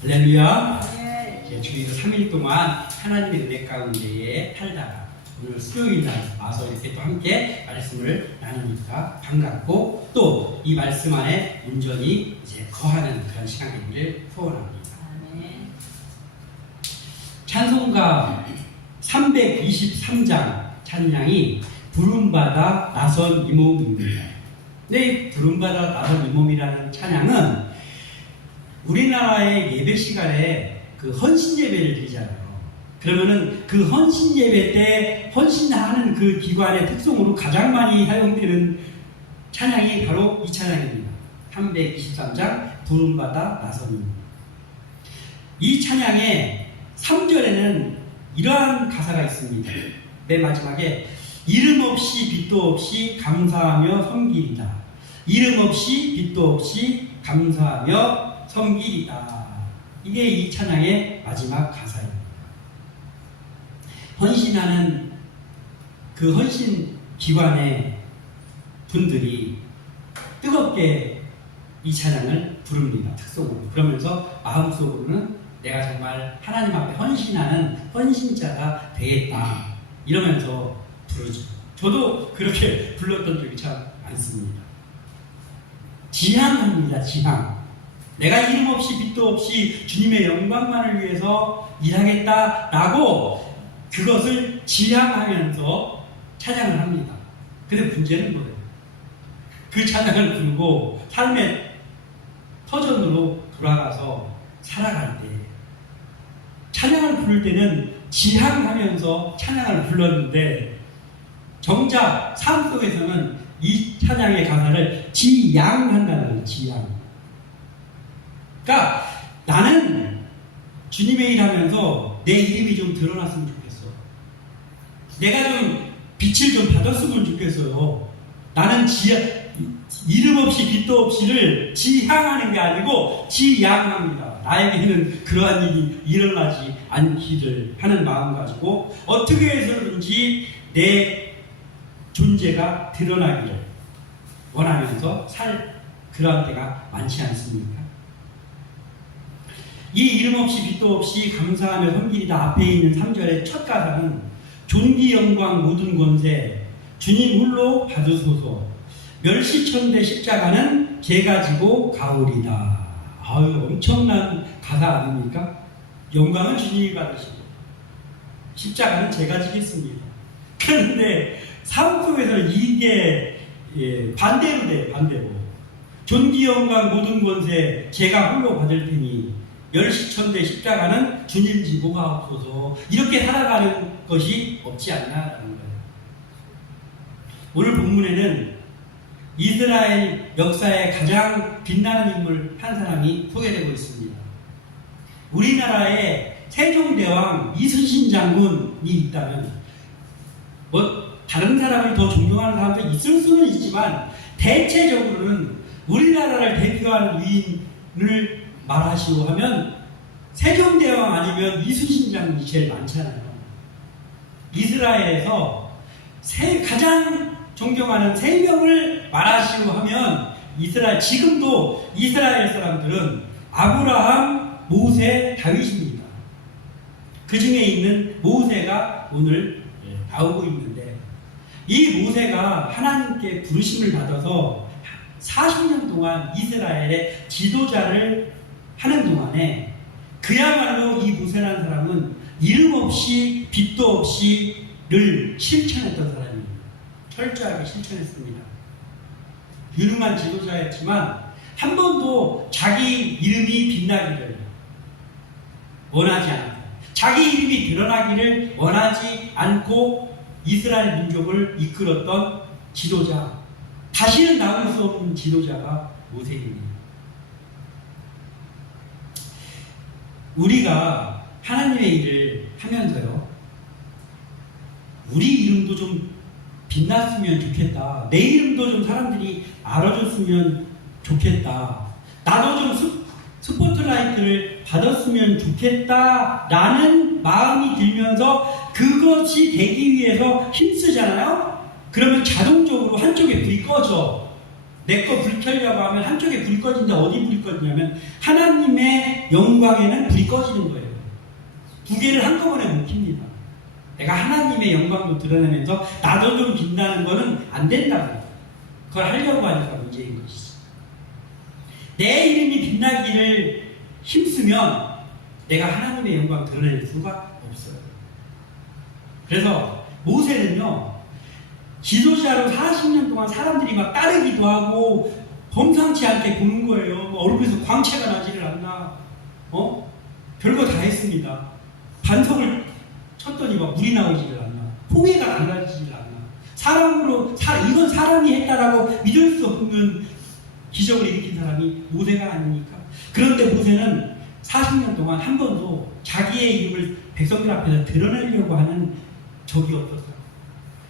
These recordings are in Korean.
할렐루야. 네. 주기도 3일 동안 하나님의 은혜 가운데에 살다가 오늘 수요일날 와서 이렇게 또 함께 말씀을 나누니까 반갑고 또 이 말씀 안에 온전히 이제 거하는 그런 시간이 되기를 소원합니다. 아멘. 찬송가 323장 찬양이 부름받아 나선 이 몸입니다. 네, 부름받아 나선 이 몸이라는 찬양은 우리나라의 예배 시간에 그 헌신 예배를 드리잖아요. 그러면은 그 헌신 예배 때 헌신하는 그 기관의 특성으로 가장 많이 사용되는 찬양이 바로 이 찬양입니다. 323장 부름받아 나선 이 찬양의 3절에는 이러한 가사가 있습니다. 맨 마지막에 이름 없이 빛도 없이 감사하며 섬기리다. 이름 없이 빛도 없이 감사하며 섬기리다. 이게 이 찬양의 마지막 가사입니다. 헌신하는 그 헌신 기관의 분들이 뜨겁게 이 찬양을 부릅니다. 특성으로. 그러면서 마음속으로는 내가 정말 하나님 앞에 헌신하는 헌신자가 되겠다. 이러면서 부르죠. 저도 그렇게 불렀던 적이 참 많습니다. 지향합니다. 지향. 내가 이름 없이 빛도 없이 주님의 영광만을 위해서 일하겠다라고 그것을 지향하면서 찬양을 합니다. 근데 문제는 뭐예요? 그 찬양을 부르고 삶의 터전으로 돌아가서 살아갈 때 찬양을 부를 때는 지향하면서 찬양을 불렀는데 정작 삶 속에서는 이 찬양의 가사를 지양한다는 거예요. 지양. 그러니까 나는 주님의 일 하면서 내 이름이 좀 드러났으면 좋겠어. 내가 좀 빛을 좀 받았으면 좋겠어요. 나는 이름 없이 빛도 없이를 지향하는 게 아니고 지양합니다. 나에게는 그러한 일이 일어나지 않기를 하는 마음 가지고 어떻게 해서든지 내 존재가 드러나기를 원하면서 살 그러한 때가 많지 않습니까? 이 이름 없이 빛도 없이 감사하며 섬기리다 앞에 있는 3절의 첫 가사는 존귀 영광 모든 권세 주님 홀로 받으소서 멸시천대 십자가는 제가 지고 가오리다. 아유, 엄청난 가사 아닙니까? 영광은 주님이 받으시고 십자가는 제가 지겠습니다. 그런데 삶 속에서 이게 반대로 돼요. 반대로. 존귀 영광 모든 권세 제가 홀로 받을 테니 멸시천대 십자가는 주님 지고 가옵소서. 이렇게 살아가는 것이 없지 않냐라는 거예요. 오늘 본문에는 이스라엘 역사의 가장 빛나는 인물 한 사람이 소개되고 있습니다. 우리나라에 세종대왕 이순신 장군이 있다면 다른 사람을 더 존경하는 사람도 있을 수는 있지만 대체적으로는 우리나라를 대표하는 위인을 말하시오 하면 세종대왕 아니면 이순신 장군이 제일 많잖아요. 이스라엘에서 가장 존경하는 3명을 말하시오 하면 지금도 이스라엘 사람들은 아브라함, 모세, 다윗입니다. 그 중에 있는 모세가 오늘 나오고 있는데 이 모세가 하나님께 부르심을 받아서 40년 동안 이스라엘의 지도자를 하는 동안에 그야말로 이 모세라는 사람은 이름 없이 빛도 없이를 실천했던 사람입니다. 철저하게 실천했습니다. 유능한 지도자였지만 한 번도 자기 이름이 빛나기를 원하지 않았다. 자기 이름이 드러나기를 원하지 않고 이스라엘 민족을 이끌었던 지도자, 다시는 나올 수 없는 지도자가 모세입니다. 우리가 하나님의 일을 하면서요, 우리 이름도 좀 빛났으면 좋겠다. 내 이름도 좀 사람들이 알아줬으면 좋겠다. 나도 좀 스포트라이트를 받았으면 좋겠다. 라는 마음이 들면서 그것이 되기 위해서 힘쓰잖아요? 그러면 자동적으로 한쪽에 불이 꺼져. 내 거 불 켜려고 하면 한쪽에 불이 꺼진다. 어디 불이 꺼지냐면 하나님의 영광에는 불이 꺼지는 거예요. 두 개를 한꺼번에 못 킵니다. 내가 하나님의 영광도 드러내면서 나도 좀 빛나는 거는 안 된다고. 그걸 하려고 하니까 문제인 것이지. 내 이름이 빛나기를 힘쓰면 내가 하나님의 영광 드러낼 수가 없어요. 그래서 모세는요, 지도자로 40년 동안 사람들이 막 따르기도 하고 범상치 않게 보는 거예요. 얼굴에서 광채가 나지를 않나, 별거 다 했습니다. 반석을 쳤더니 막 물이 나오지를 않나, 포개가 안 나지를 않나. 이건 사람이 했다라고 믿을 수 없는 기적을 일으킨 사람이 모세가 아닙니까? 그런데 모세는 40년 동안 한 번도 자기의 이름을 백성들 앞에서 드러내려고 하는 적이 없었어요.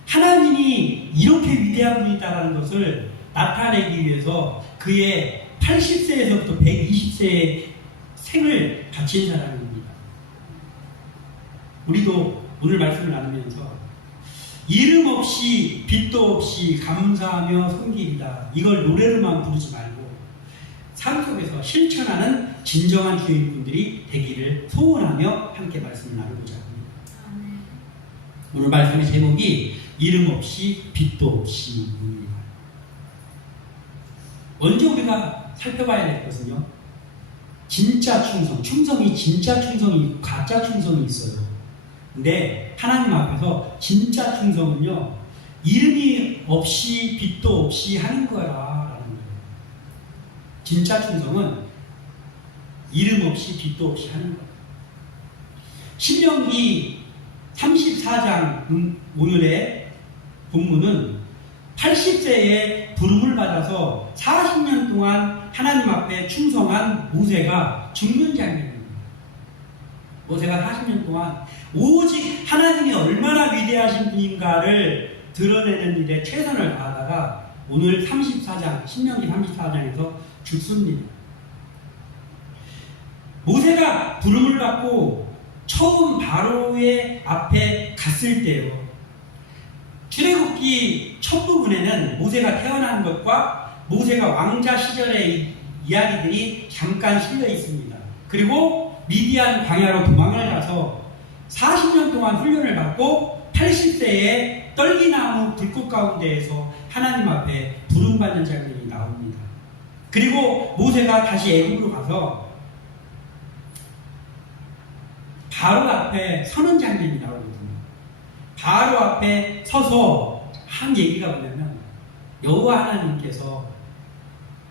하나님이 이렇게 위대한 분이다라는 것을 나타내기 위해서 그의 80세에서부터 120세의 생을 바친 사람입니다. 우리도 오늘 말씀을 나누면서 이름 없이 빛도 없이 감사하며 섬기리다, 이걸 노래로만 부르지 말고 삶 속에서 실천하는 진정한 주인분들이 되기를 소원하며 함께 말씀을 나누고자 합니다. 오늘 말씀의 제목이 이름 없이 빛도 없이입니다. 먼저 우리가 살펴봐야 될 것은요, 진짜 충성이 진짜 충성이 있고 가짜 충성이 있어요. 근데 하나님 앞에서 진짜 충성은요, 이름이 없이 빛도 없이 하는 거야 라는 거예요. 진짜 충성은 이름 없이 빛도 없이 하는 거예요. 신명기 34장 오늘의 본문은 80세에 부름을 받아서 40년 동안 하나님 앞에 충성한 모세가 죽는 장면입니다. 모세가 40년 동안 오직 하나님이 얼마나 위대하신 분인가를 드러내는 일에 최선을 다하다가 오늘 34장, 신명기 34장에서 죽습니다. 모세가 부름을 받고 처음 바로의 앞에 갔을 때요, 출애굽기 첫 부분에는 모세가 태어난 것과 모세가 왕자 시절의 이야기들이 잠깐 실려 있습니다. 그리고 미디안 광야로 도망을 가서 40년 동안 훈련을 받고 80세에 떨기나무 불꽃 가운데에서 하나님 앞에 부름받는 장면이 나옵니다. 그리고 모세가 다시 애굽으로 가서 바로 앞에 서는 장면이 나오거든요. 바로 앞에 서서 한 얘기가 뭐냐면, 여호와 하나님께서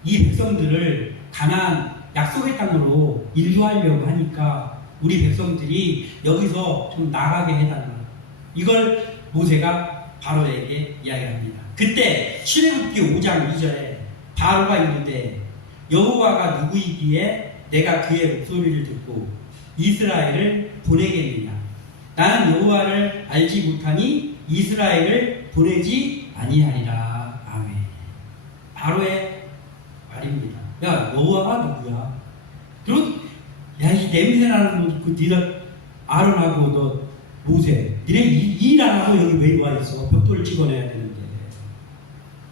이 백성들을 가나안 약속의 땅으로 인도하려고 하니까 우리 백성들이 여기서 좀 나가게 해달라. 이걸 모세가 바로에게 이야기합니다. 그때 출애굽기 5장 2절에 바로가 이르되 여호와가 누구이기에 내가 그의 목소리를 듣고 이스라엘을 보내겠느냐. 나는 여호와를 알지 못하니 이스라엘을 보내지 아니하리라. 아멘. 바로의 말입니다. 야, 여호와가 누구야? 그리고 야, 이 냄새나는 거 있고 니들 아론하고 너 모세, 니네 일 안 하고 여기 왜 와 있어? 벽돌을 찍어내야 되는데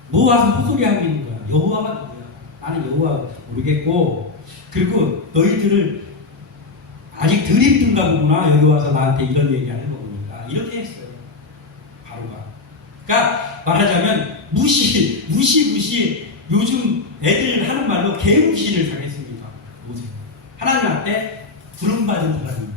뭐 와서 헛소리하고 있는 거야? 여호와가 누구야? 나는 여호와 모르겠고, 그리고 너희들을 아직 덜 힘든가 보구나. 여기 와서 나한테 이런 얘기하는 거 보니까. 이렇게 했어요, 바로가. 그러니까 말하자면 무시 요즘 애들 하는 말로 개무시를 당했습니다. 모세. 하나님 앞에 부름받은 사람인데,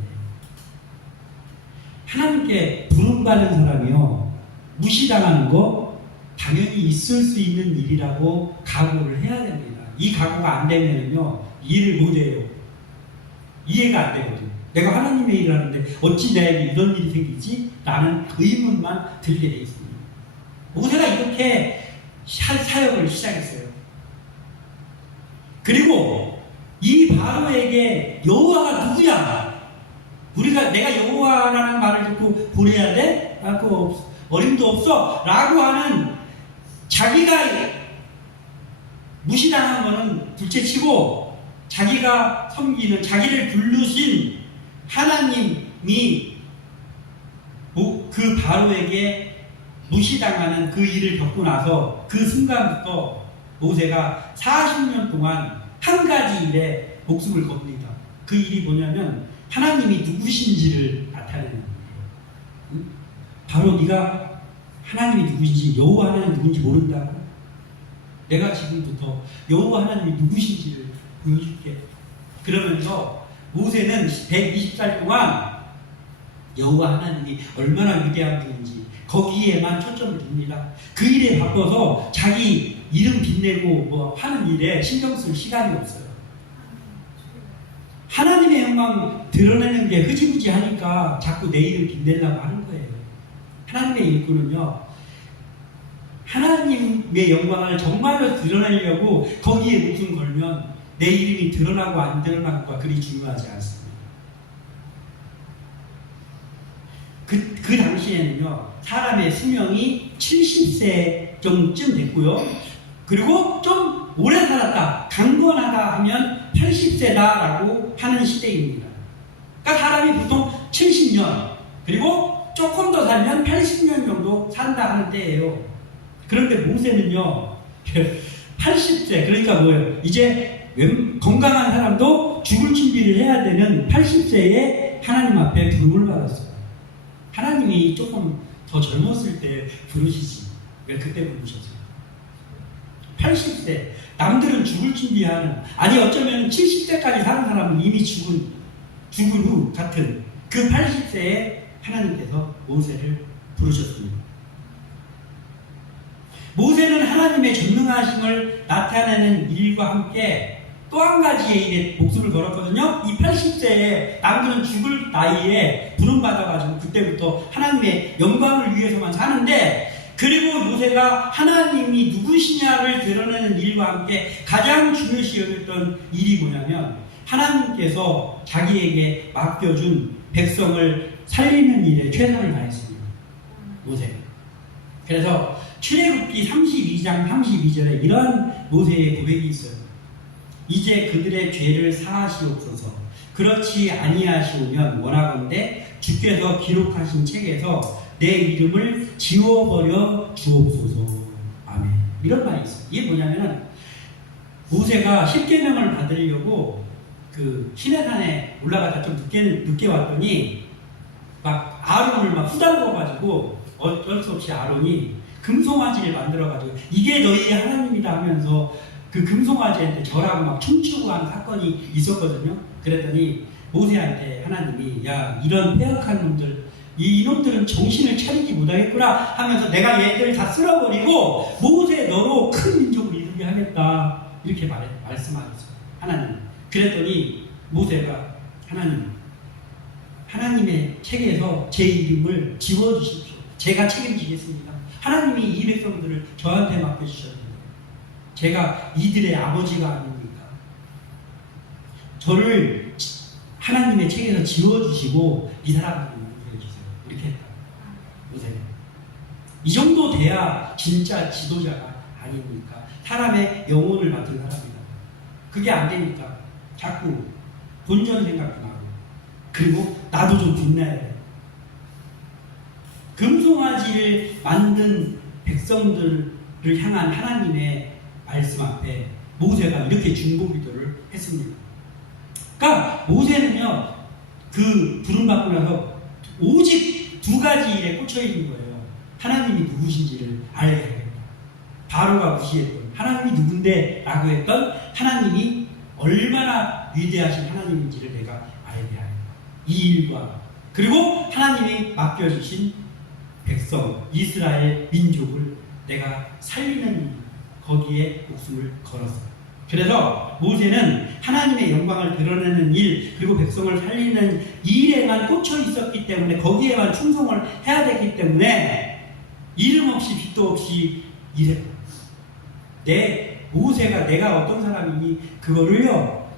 하나님께 부름받은 사람이요, 무시당하는 거 당연히 있을 수 있는 일이라고 각오를 해야 됩니다. 이 각오가 안 되면요 일을 못해요. 이해가 안 되거든요. 내가 하나님의 일을 하는데 어찌 나에게 이런 일이 생기지? 라는 의문만 들게 돼 있습니다. 모세가 이렇게 사역을 시작했어요. 그리고 이 바로에게 여호와가 누구야? 내가 여호와라는 말을 듣고 보내야 돼? 어림도 없어 라고 하는, 자기가 무시당한 거는 둘째치고 자기가 섬기는, 자기를 부르신 하나님이 그 바로에게 무시당하는 그 일을 겪고 나서 그 순간부터 모세가 40년 동안 한 가지 일에 목숨을 겁니다. 그 일이 뭐냐면 하나님이 누구신지를 나타내는 거예요. 바로 네가 하나님이 누구신지, 여호와 하나님 누군지 모른다고? 내가 지금부터 여호와 하나님이 누구신지를 보여줄게. 그러면서 모세는 120살 동안 여호와 하나님이 얼마나 위대한 분인지 거기에만 초점을 둡니다. 그 일에 바빠서 자기 이름 빛내고 뭐 하는 일에 신경 쓸 시간이 없어요. 하나님의 영광 드러내는 게 흐지부지 하니까 자꾸 내 이름 빛내려고 하는 거예요. 하나님의 일꾼은요, 하나님의 영광을 정말로 드러내려고 거기에 목숨 걸면 내 이름이 드러나고 안 드러나고가 그리 중요하지 않습니다. 그 당시에는요, 사람의 수명이 70세 정도쯤 됐고요. 그리고 좀 오래 살았다, 강건하다 하면 80세다라고 하는 시대입니다. 그러니까 사람이 보통 70년, 그리고 조금 더 살면 80년 정도 산다 하는 때예요. 그런데 모세는요, 80세, 그러니까 뭐예요? 이제 건강한 사람도 죽을 준비를 해야 되는 80세에 하나님 앞에 부름을 받았어요. 하나님이 조금 더 젊었을 때 부르시지. 왜 그때 부르셨어요? 80세. 남들은 죽을 준비하는, 아니 어쩌면 70세까지 사는 사람은 이미 죽은 후 같은 그 80세에 하나님께서 모세를 부르셨습니다. 모세는 하나님의 전능하심을 나타내는 일과 함께 또 한 가지의 일에 목숨을 걸었거든요. 이 80세에 남들은 죽을 나이에 부름받아가지고 그때부터 하나님의 영광을 위해서만 사는데, 그리고 모세가 하나님이 누구시냐를 드러내는 일과 함께 가장 중요시 여겼던 일이 뭐냐면 하나님께서 자기에게 맡겨준 백성을 살리는 일에 최선을 다했습니다. 모세가. 그래서 출애굽기 32장 32절에 이런 모세의 고백이 있어요. 이제 그들의 죄를 사하시옵소서. 그렇지 아니하시오면 원하건대 주께서 기록하신 책에서 내 이름을 지워버려 주옵소서. 아멘. 이런 말이 있어요. 이게 뭐냐면은 모세가 십계명을 받으려고 그 시내산에 올라가다 좀 늦게 왔더니 막 아론을 막 후달궈가지고 어쩔 수 없이 아론이 금송아지를 만들어가지고 이게 너희 하나님이다 하면서 그 금송아지한테 절하고 막 춤추고 한 사건이 있었거든요. 그랬더니 모세한테 하나님이 야, 이런 폐역한 놈들, 이놈들은 정신을 차리지 못하겠구나 하면서 내가 얘들 다 쓸어버리고 모세 너로 큰 민족을 이루게 하겠다, 이렇게 말씀하셨어요. 하나님. 그랬더니 모세가 하나님의 책에서 제 이름을 지워주십시오. 제가 책임지겠습니다. 하나님이 이 백성들을 저한테 맡겨주셨는데 제가 이들의 아버지가 아닙니까? 저를 하나님의 책에서 지워주시고 이 사람들을 인도해주세요. 이렇게 했다. 모세가. 이 정도 돼야 진짜 지도자가 아닙니까? 사람의 영혼을 맡은 사람이다. 그게 안 되니까 자꾸 본전 생각도 나고, 그리고 나도 좀 빛나야 돼. 금송아지를 만든 백성들을 향한 하나님의 말씀 앞에 모세가 이렇게 중보기도를 했습니다. 그러니까 모세는요, 그 부름받고 나서 오직 두 가지 일에 꽂혀 있는 거예요. 하나님이 누구신지를 알아야 되겠다. 바로가 무시했던 하나님이 누군데 라고 했던 하나님이 얼마나 위대하신 하나님인지를 내가 알아야 한다. 이 일과 그리고 하나님이 맡겨주신 백성 이스라엘 민족을 내가 살리는 거기에 목숨을 걸었어요. 그래서 모세는 하나님의 영광을 드러내는 일, 그리고 백성을 살리는 일에만 꽂혀 있었기 때문에, 거기에만 충성을 해야 되기 때문에 이름 없이 빛도 없이 일했다. 모세가 내가 어떤 사람이니 그거를요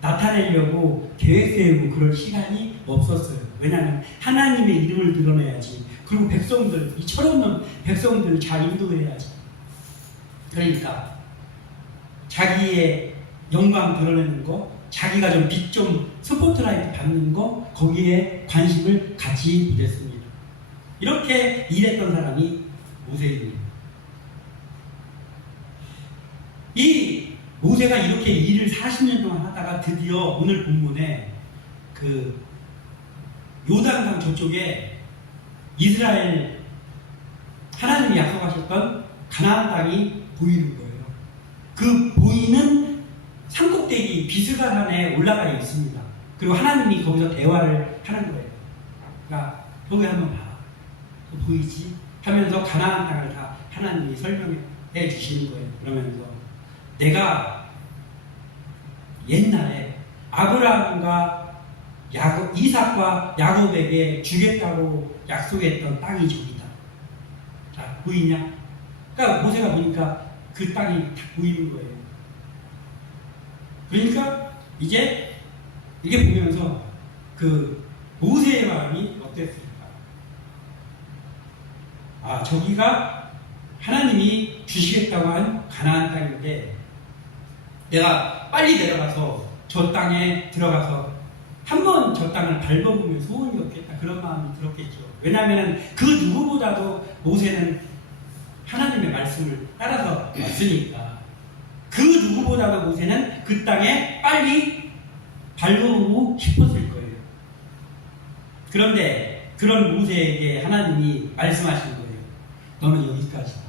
나타내려고 계획 세우고 그럴 시간이 없었어요. 왜냐하면 하나님의 이름을 드러내야지. 그리고 백성들, 이 철없는 백성들을 잘 인도해야지. 그러니까 자기의 영광 드러내는 거, 자기가 좀 빛 좀 스포트라이트 받는 거, 거기에 관심을 갖지 못했습니다. 이렇게 일했던 사람이 모세입니다. 이 모세가 이렇게 일을 40년 동안 하다가 드디어 오늘 본문에 그 요단강 저쪽에 이스라엘 하나님이 약속하셨던 가나안 땅이 보이는 거예요. 그 보이는 산꼭대기 비스가산에 올라가 있습니다. 그리고 하나님이 거기서 대화를 하는 거예요. 그러니까 여기 한번 봐. 보이지? 하면서 가나안 땅을 다 하나님이 설명해 주시는 거예요. 그러면서 내가 옛날에 아브라함과 이삭과 야곱에게 주겠다고 약속했던 땅이 저기다. 자, 보이냐? 그러니까 모세가 보니까 그 땅이 다 보이는 거예요. 그러니까 이제 이게 보면서 그 모세의 마음이 어땠을까? 아, 저기가 하나님이 주시겠다고 한 가나안 땅인데 내가 빨리 내려가서 저 땅에 들어가서 한번 저 땅을 밟아보면 소원이 없겠다, 그런 마음이 들었겠죠. 왜냐하면 그 누구보다도 모세는 하나님의 말씀을 따라서 왔으니까. 그 누구보다도 모세는 그 땅에 빨리 밟아보고 싶었을 거예요. 그런데 그런 모세에게 하나님이 말씀하신 거예요. 너는 여기까지다.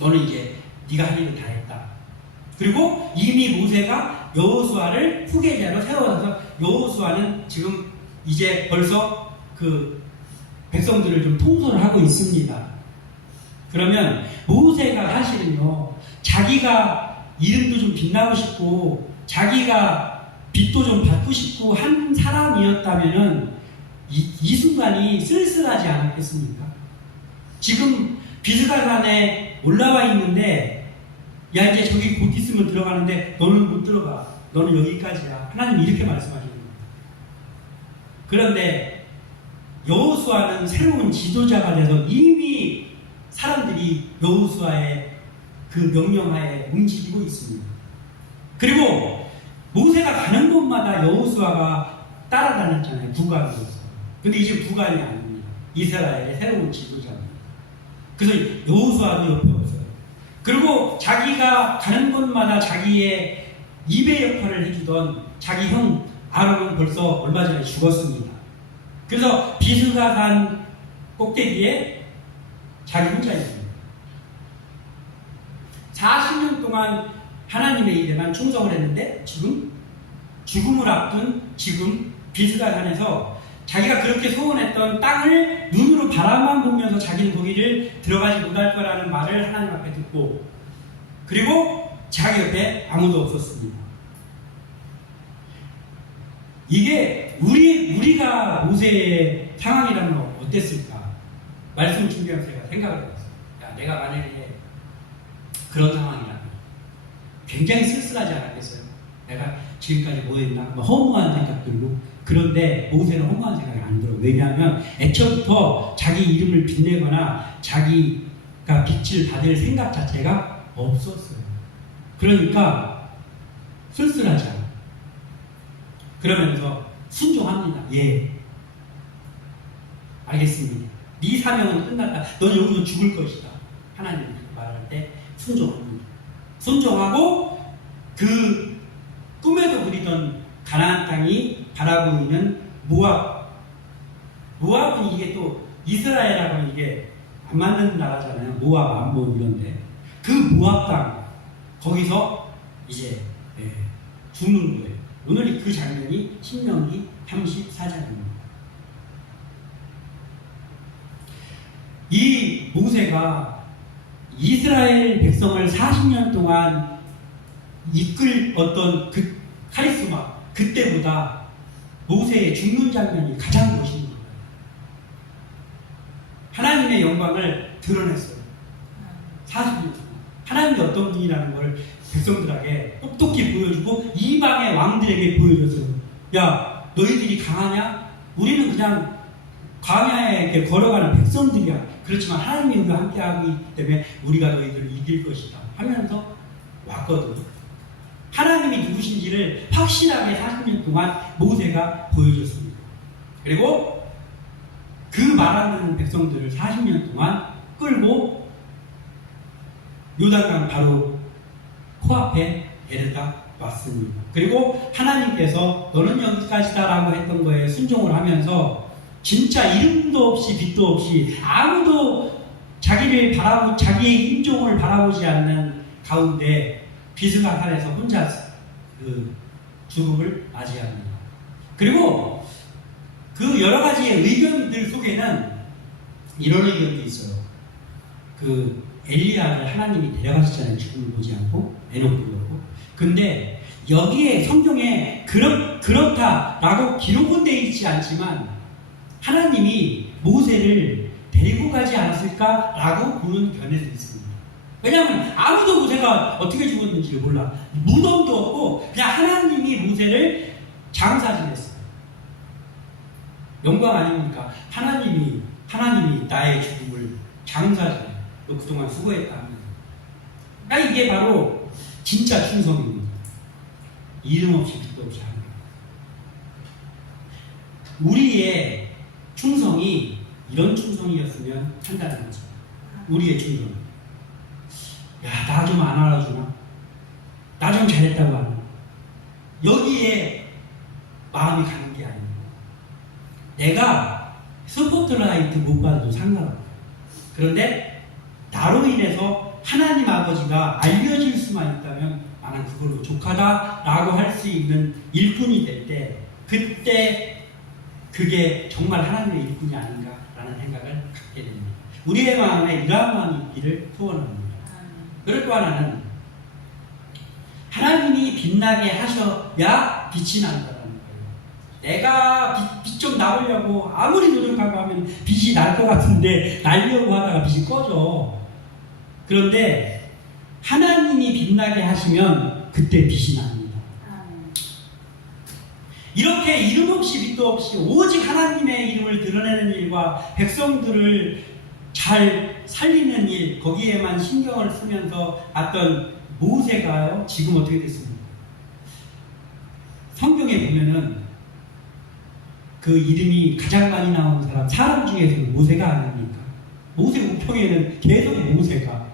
너는 이제 네가 할 일을 다 했다. 그리고 이미 모세가 여호수아를 후계자로 세워서, 여호수아는 지금 이제 벌써 그 백성들을 좀 통솔을 하고 있습니다. 그러면 모세가 사실은요, 자기가 이름도 좀 빛나고 싶고 자기가 빛도 좀 받고 싶고 한 사람이었다면은 이 순간이 쓸쓸하지 않았겠습니까? 지금 비스가산에 올라와 있는데, 야, 이제 저기 곧 있으면 들어가는데 너는 못 들어가. 너는 여기까지야. 하나님 이렇게 말씀하시는 거예요. 그런데 여호수아는 새로운 지도자가 돼서 이미 사람들이 여호수아의 그 명령하에 움직이고 있습니다. 그리고 모세가 가는 곳마다 여호수아가 따라다녔잖아요. 부관으로서. 근데 이제 부관이 아닙니다. 이스라엘의 새로운 지도자입니다. 그래서 여호수아도 옆에 없어요. 그리고 자기가 가는 곳마다 자기의 입의 역할을 해주던 자기 형 아론은 벌써 얼마 전에 죽었습니다. 그래서 비스가산 꼭대기에 자기 혼자 있습니다. 40년 동안 하나님의 일에만 충성을 했는데 지금 죽음을 앞둔 지금 비스가산에서 자기가 그렇게 소원했던 땅을 눈으로 바라만 보면서 자기는 거기를 들어가지 못할 거라는 말을 하나님 앞에 듣고, 그리고 자기 옆에 아무도 없었습니다. 이게 우리가 모세의 상황이라면 어땠을까? 말씀 준비하면서 제가 생각을 해봤어요. 야, 내가 만약에 그런 상황이라면 굉장히 쓸쓸하지 않았겠어요? 내가 지금까지 뭐 했나? 허무한 생각 들고. 그런데 모세는 허무한 생각이 안 들어요. 왜냐하면 애초부터 자기 이름을 빛내거나 자기가 빛을 받을 생각 자체가 없었어요. 그러니까 쓸쓸하지 않아요. 그러면서 순종합니다. 예, 알겠습니다. 네 사명은 끝났다. 넌 여기서 죽을 것이다. 하나님 말할 때 순종합니다. 순종하고 그 꿈에도 그리던 가나안 땅이 바라보이는 모압은 이게 또 이스라엘하고는 이게 안 맞는 나라잖아요. 모압, 암몬 이런데 그 모압 땅 거기서 이제 죽는 거예요. 오늘 그 장면이 신명기 34장입니다. 이 모세가 이스라엘 백성을 40년 동안 이끌 어떤 그 카리스마, 그때보다 모세의 죽는 장면이 가장 멋있는 거예요. 하나님의 영광을 드러냈어요. 40년 동안. 하나님이 어떤 분이라는 걸 백성들에게 똑똑히 보여주고 이방의 왕들에게 보여줬어요. 야, 너희들이 강하냐? 우리는 그냥 광야에 이렇게 걸어가는 백성들이야. 그렇지만 하나님이 우리와 함께하기 때문에 우리가 너희들을 이길 것이다 하면서 왔거든요. 하나님이 누구신지를 확실하게 40년 동안 모세가 보여줬습니다. 그리고 그 말 안 듣는 백성들을 40년 동안 끌고 요단강 바로 코앞에 데려다 놨습니다. 그리고 하나님께서 너는 여기까지다라고 했던 거에 순종을 하면서 진짜 이름도 없이 빛도 없이 아무도 자기의 인종을 바라보지 않는 가운데 비스가 산에서 혼자 그 죽음을 맞이합니다. 그리고 그 여러 가지의 의견들 속에는 이런 의견도 있어요. 그 엘리야를 하나님이 데려가셨잖아요. 죽음을 보지 않고 에녹 불렀고. 근데 여기에 성경에 그렇다라고 기록은 되어 있지 않지만 하나님이 모세를 데리고 가지 않았을까라고 보는 견해도 있습니다. 왜냐하면 아무도 모세가 어떻게 죽었는지를 몰라. 무덤도 없고 그냥 하나님이 모세를 장사지냈어요. 영광 아닙니까? 하나님이 나의 죽음을 장사지내. 너 그동안 수고했다 하면. 그러니까 이게 바로 진짜 충성입니다. 이름 없이 빛도 없이 하는 거예요. 우리의 충성이 이런 충성이었으면 한다는 거죠. 우리의 충성. 야, 나 좀 안 알아주나? 나 좀 잘했다고 하나? 여기에 마음이 가는 게 아니고 내가 스포트라이트 못 받아도 상관없어요. 그런데 나로 인해서 하나님 아버지가 알려질 수만 있다면 나는 그걸로 족하다라고 할 수 있는 일꾼이 될 때 그때 그게 정말 하나님의 일꾼이 아닌가라는 생각을 갖게 됩니다. 우리의 마음에 이러한 마음이 있기를 소원합니다. 그리고 또 하나는 하나님이 빛나게 하셔야 빛이 난다는 거예요. 내가 빛 좀 나오려고 아무리 노력하고 하면 빛이 날 것 같은데 날려고 하다가 빛이 꺼져. 그런데 하나님이 빛나게 하시면 그때 빛이 납니다. 이렇게 이름 없이 빛도 없이 오직 하나님의 이름을 드러내는 일과 백성들을 잘 살리는 일, 거기에만 신경을 쓰면서 왔던 모세가요, 지금 어떻게 됐습니까? 성경에 보면은 그 이름이 가장 많이 나오는 사람 중에서 모세가 아닙니까? 모세 우평에는 계속 모세가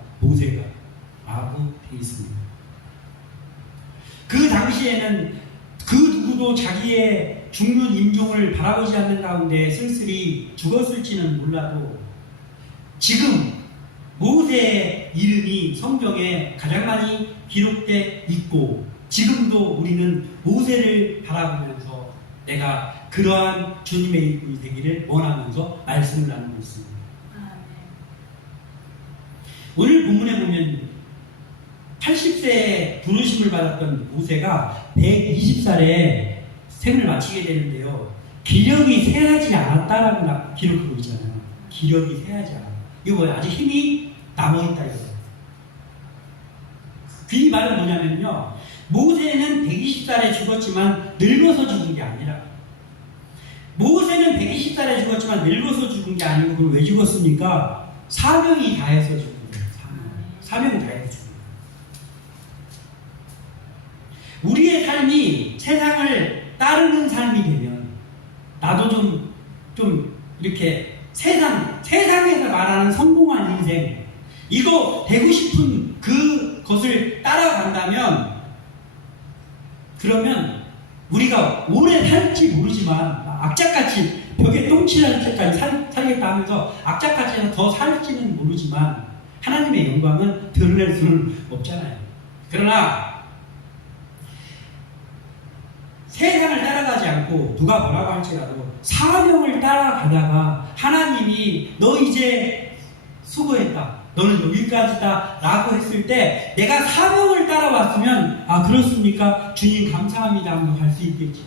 라고 되어 있습니다. 그 당시에는 그 누구도 자기의 죽는 임종을 바라보지 않는 가운데 쓸쓸히 죽었을지는 몰라도 지금 모세의 이름이 성경에 가장 많이 기록되어 있고 지금도 우리는 모세를 바라보면서 내가 그러한 주님의 일꾼이 되기를 원하면서 말씀을 나누고 있습니다. 오늘 본문에 보면 80세에 부르심을 받았던 모세가 120살에 생을 마치게 되는데요. 기력이 쇠하지 않았다라고 기록하고 있잖아요. 기력이 쇠하지 않았다. 이거 뭐야? 아직 힘이 남아있다 이거예요. 그 말은 뭐냐면요. 모세는 120살에 죽었지만 늙어서 죽은 게 아니라 모세는 120살에 죽었지만 늙어서 죽은 게 아니고 그럼 왜 죽었습니까? 사명이 다해서 죽은 거예요. 사명이 다해서 죽은 거예요. 우리의 삶이 세상을 따르는 삶이 되면 나도 좀 이렇게 세상에서 말하는 성공한 인생 이거 되고 싶은 그것을 따라간다면 그러면 우리가 오래 살지 모르지만 악착같이 벽에 똥칠할 때까지 살겠다 하면서 악착같이 해서 더 살지는 모르지만 하나님의 영광은 드러낼 수는 없잖아요. 그러나 세상을 따라가지 않고 누가 뭐라고 할지라도 사명을 따라가다가 하나님이 너 이제 수고했다. 너는 여기까지다 라고 했을 때 내가 사명을 따라왔으면 아 그렇습니까? 주님 감사합니다 하면서 갈 수 있겠지.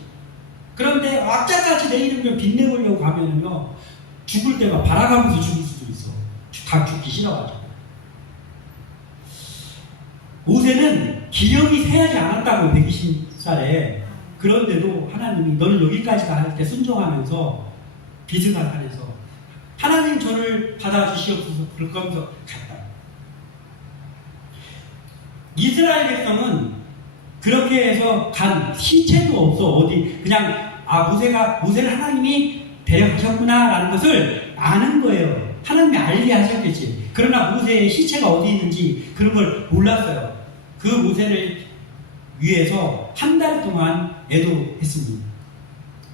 그런데 악착같이 내 이름을 빛내보려고 가면은요 죽을 때가 바라가면서 죽을 수도 있어. 다 죽기 싫어가지고. 모세는 기력이 쇠하지 않았다고 120살에 그런데도 하나님이 너는 여기까지다 할 때 순종하면서 비스가산에서 하나님 저를 받아주시옵소서 그러면서 갔다. 이스라엘 백성은 그렇게 해서 간 시체도 없어. 어디 그냥 모세를 하나님이 데려가셨구나라는 것을 아는 거예요. 하나님이 알게 하셨겠지. 그러나 모세의 시체가 어디 있는지 그런 걸 몰랐어요. 그 모세를 위해서 한 달 동안 애도했습니다.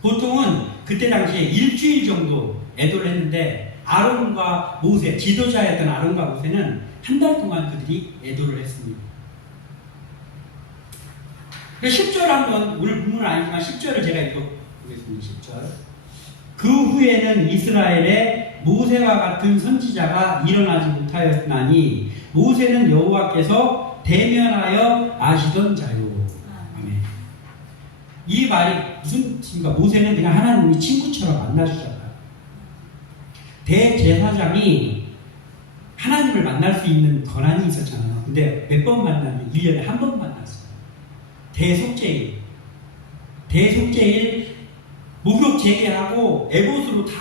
보통은 그때 당시에 일주일 정도 애도를 했는데 아론과 모세, 지도자였던 아론과 모세는 한 달 동안 그들이 애도를 했습니다. 10절 한번, 오늘 본문은 아니지만 10절을 제가 읽어보겠습니다. 10절. 그 후에는 이스라엘에 모세와 같은 선지자가 일어나지 못하였나니 모세는 여호와께서 대면하여 아시던 자요. 아멘. 이 말이 무슨 뜻입니까? 모세는 그냥 하나님이 친구처럼 만나주잖아요. 대제사장이 하나님을 만날 수 있는 권한이 있었잖아요. 근데 몇 번 만나면 1년에 한 번 만났어요. 대속죄일 목욕 제게하고 에봇으로 다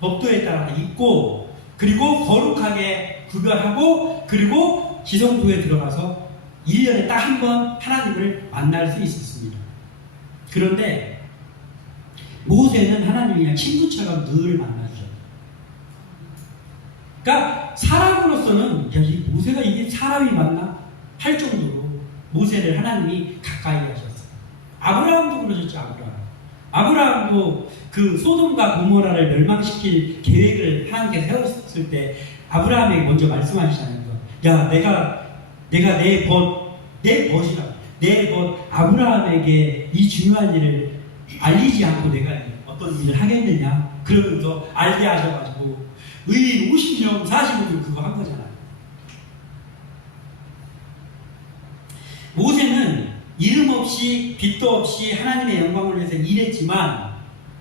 법도에 따라 입고 그리고 거룩하게 구별하고 그리고 지성소에 들어가서 1년에 딱 한 번 하나님을 만날 수 있었습니다. 그런데 모세는 하나님이 그냥 친구처럼 늘 만나주셨어요. 그러니까 사람으로서는 야, 이 모세가 이게 사람이 맞나? 할 정도로 모세를 하나님이 가까이 하셨어요. 아브라함도 그러셨죠. 아브라함도 그 소돔과 고모라를 멸망시킬 계획을 하나님께 세웠을 때 아브라함에게 먼저 말씀하시잖아요. 야, 내가 내 벗 아브라함에게 이 중요한 일을 알리지 않고 내가 어떤 일을 하겠느냐? 그러면서 알게 하셔가지고 의인 50년 40년 그거 한 거잖아요. 모세는 이름 없이 빛도 없이 하나님의 영광을 위해서 일했지만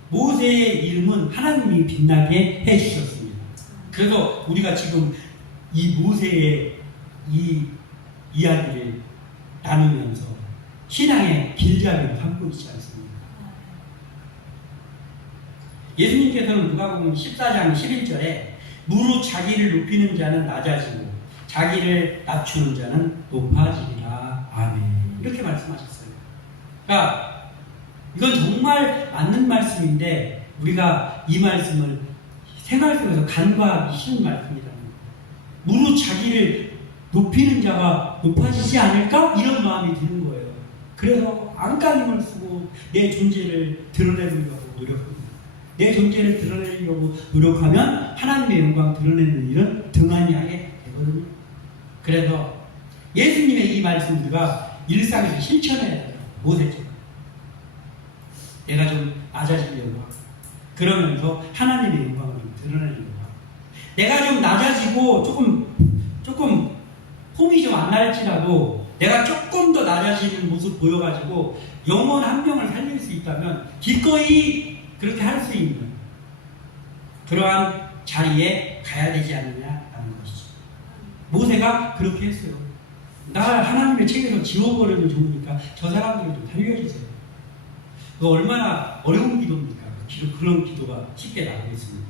모세의 이름은 하나님이 빛나게 해주셨습니다. 그래서 우리가 지금 이 모세의 이 이야기를 나누면서 신앙의 길잡이를 삼고 있지 않습니까? 예수님께서는 누가복음 14장 11절에 무릇 자기를 높이는 자는 낮아지고 자기를 낮추는 자는 높아지리라. 아멘. 이렇게 말씀하셨어요. 그러니까 이건 정말 맞는 말씀인데 우리가 이 말씀을 생활 속에서 간과하기 쉬운 말씀이다. 무릇 자기를 높이는 자가 높아지지 않을까? 이런 마음이 드는 거예요. 그래서 안간힘을 쓰고 내 존재를 드러내려고 노력합니다. 내 존재를 드러내려고 노력하면 하나님의 영광 드러내는 일은 등한히 하게 되거든요. 그래서 예수님의 이 말씀들과 일상에서 실천해야 돼요. 모세처럼. 내가 좀 낮아지려고 하고 그러면서 하나님의 영광을 드러내려고 하고 내가 좀 낮아지고 조금 폼이 좀 안 날지라도 내가 조금 더 낮아지는 모습 보여가지고 영혼 한 명을 살릴 수 있다면 기꺼이 그렇게 할 수 있는 그러한 자리에 가야 되지 않느냐라는 것이죠. 모세가 그렇게 했어요. 나 하나님의 책에서 지워버리면 좋으니까 저 사람들을 좀 살려주세요. 그 얼마나 어려운 기도입니까? 그런 기도가 쉽게 나오겠습니까?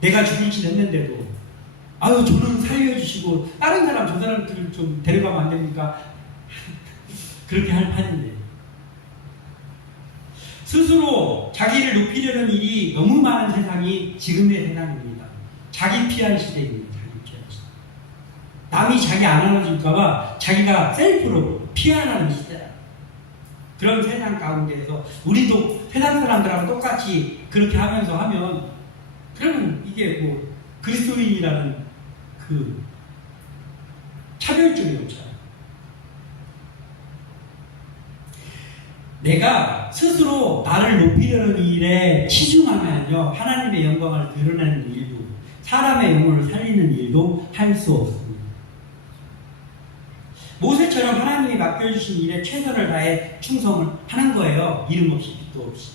내가 죽을 짓 했는데도 아유 저는 살려주시고 다른 사람 저 사람들을 좀 데려가면 안 됩니까? 그렇게 할 판인데 스스로 자기를 높이려는 일이 너무 많은 세상이 지금의 세상입니다. 자기 피할 시대입니다. 자기 피할 시대. 남이 자기 안 안아줄까봐 자기가 셀프로 피하는 시대야. 그런 세상 가운데에서 우리도 세상 사람들하고 똑같이 그렇게 하면서 하면 그러면 이게 뭐 그리스도인이라는 그 차별점이 없잖아요. 내가 스스로 나를 높이려는 일에 치중하면요 하나님의 영광을 드러내는 일도 사람의 영혼을 살리는 일도 할 수 없습니다. 모세처럼 하나님이 맡겨주신 일에 최선을 다해 충성을 하는 거예요. 이름 없이 빛도 없이.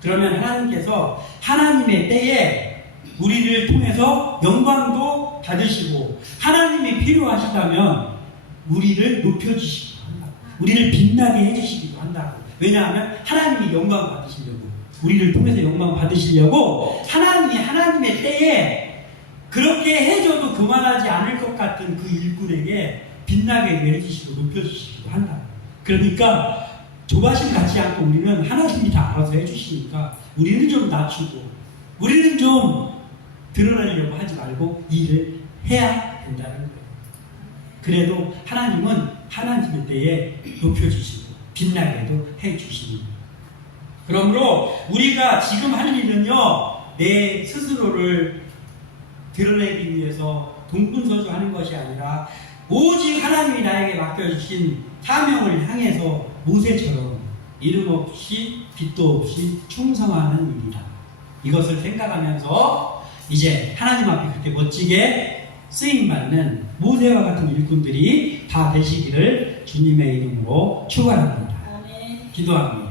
그러면 하나님께서 하나님의 때에 우리를 통해서 영광도 받으시고 하나님이 필요하시다면 우리를 높여주시기도 한다. 우리를 빛나게 해주시기도 한다고. 왜냐하면 하나님이 영광 받으시려고 우리를 통해서 영광 받으시려고 하나님의 때에 그렇게 해줘도 그만하지 않을 것 같은 그 일꾼에게 빛나게 해주시고 높여주시기도 한다. 그러니까 조바심 갖지 않고 우리는 하나님이 다 알아서 해주시니까 우리는 좀 낮추고 우리는 좀 드러내려고 하지 말고 일을 해야 된다는 거예요. 그래도 하나님은 하나님의 때에 높여주시고 빛나게도 해주십니다. 그러므로 우리가 지금 하는 일은요, 내 스스로를 드러내기 위해서 동분서주하는 것이 아니라 오직 하나님이 나에게 맡겨주신 사명을 향해서 모세처럼 이름 없이 빛도 없이 충성하는 일이다. 이것을 생각하면서 이제 하나님 앞에 그렇게 멋지게 쓰임받는 모세와 같은 일꾼들이 다 되시기를 주님의 이름으로 축원합니다. 기도합니다.